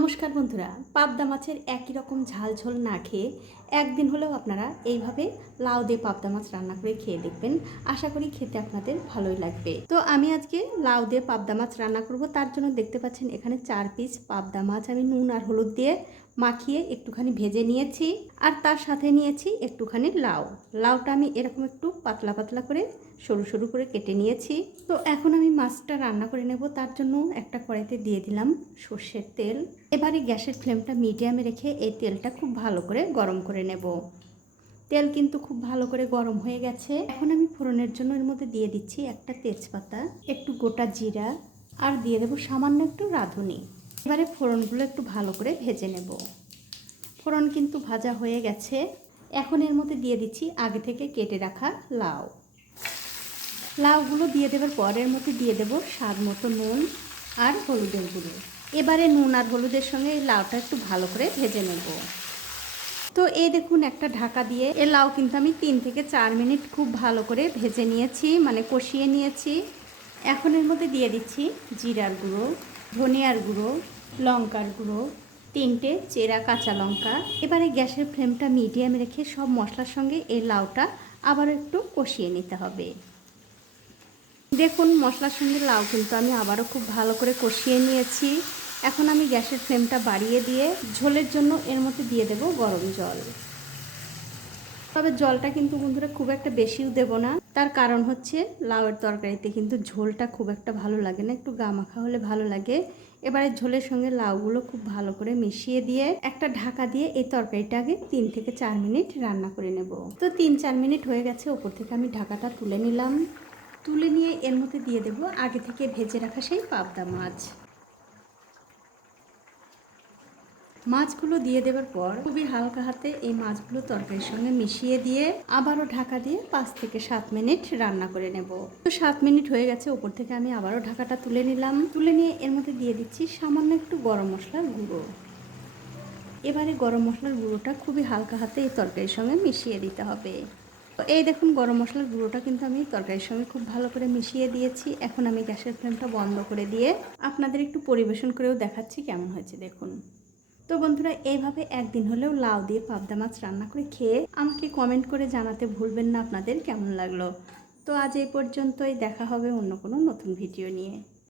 নমস্কার বন্ধুরা, পাবদা মাছের একই রকম ঝাল ঝোল না খেয়ে একদিন হলেও আপনারা এইভাবে লাউ দিয়ে পাবদা মাছ রান্না করে খেয়ে দেখবেন। আশা করি খেতে আপনাদের ভালোই লাগবে। তো আমি আজকে লাউ দিয়ে পাবদা মাছ রান্না করব। তার জন্য দেখতে পাচ্ছেন এখানে 4 পিস পাবদা মাছ আমি নুন আর হলুদ দিয়ে মাখিয়ে একটুখানি ভেজে নিয়েছি। আর তার সাথে নিয়েছি একটুখানি লাউটা আমি এরকম একটু পাতলা পাতলা করে সরু সরু করে কেটে নিয়েছি। তো এখন আমি মাছটা রান্না করে নেব। তার জন্য একটা কড়াইতে দিয়ে দিলাম সর্ষের তেল। এবারে গ্যাসের ফ্লেমটা মিডিয়ামে রেখে এই তেলটা খুব ভালো করে গরম করে নেব। তেল কিন্তু খুব ভালো করে গরম হয়ে গেছে। এখন আমি ফোড়নের জন্য এর মধ্যে দিয়ে দিচ্ছি একটা তেজপাতা, একটু গোটা জিরা আর দিয়ে দেবো সামান্য একটু রাঁধুনি। এবারে ফোড়নগুলো একটু ভালো করে ভেজে নেব। ফোড়ন কিন্তু ভাজা হয়ে গেছে। এখন এর মধ্যে দিয়ে দিচ্ছি আগে থেকে কেটে রাখা লাউগুলো দিয়ে দেওয়ার পরের মধ্যে দিয়ে দেবো স্বাদ মতো নুন আর হলুদের গুঁড়ো। এবারে নুন আর হলুদের সঙ্গে এই লাউটা একটু ভালো করে ভেজে নেব। তো এই দেখুন একটা ঢাকা দিয়ে এই লাউ কিন্তু আমি 3 থেকে 4 মিনিট খুব ভালো করে ভেজে নিয়েছি, মানে কষিয়ে নিয়েছি। এখন এর মধ্যে দিয়ে দিচ্ছি জিরার গুঁড়ো, ধনিয়ার গুঁড়ো, লঙ্কার গুঁড়ো, 3টে চেরা কাঁচা লঙ্কা। এবারে গ্যাসের ফ্লেমটা মিডিয়ামে রেখে সব মশলার সঙ্গে এই লাউটা আবার একটু কষিয়ে নিতে হবে। দেখুন মশলার সঙ্গে লাউ কিন্তু আমি আবারও খুব ভালো করে কষিয়ে নিয়েছি। এখন আমি গ্যাসের ফ্লেমটা বাড়িয়ে দিয়ে ঝোলের জন্য এর মধ্যে দিয়ে দেব গরম জল। তবে জলটা কিন্তু বন্ধুরা খুব একটা বেশিও দেব না। তার কারণ হচ্ছে লাউয়ের তরকারিতে কিন্তু ঝোলটা খুব একটা ভালো লাগে না, একটু গামাখা হলে ভালো লাগে। এবারে ঝোলের সঙ্গে লাউগুলো খুব ভালো করে মিশিয়ে দিয়ে একটা ঢাকা দিয়ে এই তরকারিটাকে 3 থেকে 4 মিনিট রান্না করে নেব। তো 3-4 মিনিট হয়ে গেছে, ওপর থেকে আমি ঢাকাটা তুলে নিলাম। তুলে নিয়ে এর মধ্যে দিয়ে দেব আগে থেকে ভেজে রাখা সেই পাবদা মাছগুলো দিয়ে দেওয়ার পর খুবই হালকা হাতে এই মাছগুলো তরকারির সঙ্গে মিশিয়ে দিয়ে আবারও ঢাকা দিয়ে 5 থেকে 7 মিনিট রান্না করে নেব। তো 7 মিনিট হয়ে গেছে, ওপর থেকে আমি আবারও ঢাকাটা তুলে নিলাম। তুলে নিয়ে এর মধ্যে দিয়ে দিচ্ছি সামান্য একটু গরম মশলার গুঁড়ো। এবারে গরম মশলার গুঁড়োটা খুবই হালকা হাতে এই তরকারির সঙ্গে মিশিয়ে দিতে হবে। এই দেখুন গরম মশলার গুঁড়োটা কিন্তু আমি তরকারির সঙ্গে খুব ভালো করে মিশিয়ে দিয়েছি। এখন আমি গ্যাসের ফ্লেমটা বন্ধ করে দিয়ে আপনাদের একটু পরিবেশন করেও দেখাচ্ছি কেমন হয়েছে দেখুন। তো বন্ধুরা, এইভাবে একদিন হলেও লাউ দিয়ে পাবদা মাছ রান্না করে খেয়ে আমাকে কমেন্ট করে জানাতে ভুলবেন না আপনাদের কেমন লাগলো। তো আজ এই পর্যন্তই, দেখা হবে অন্য কোনো নতুন ভিডিও নিয়ে।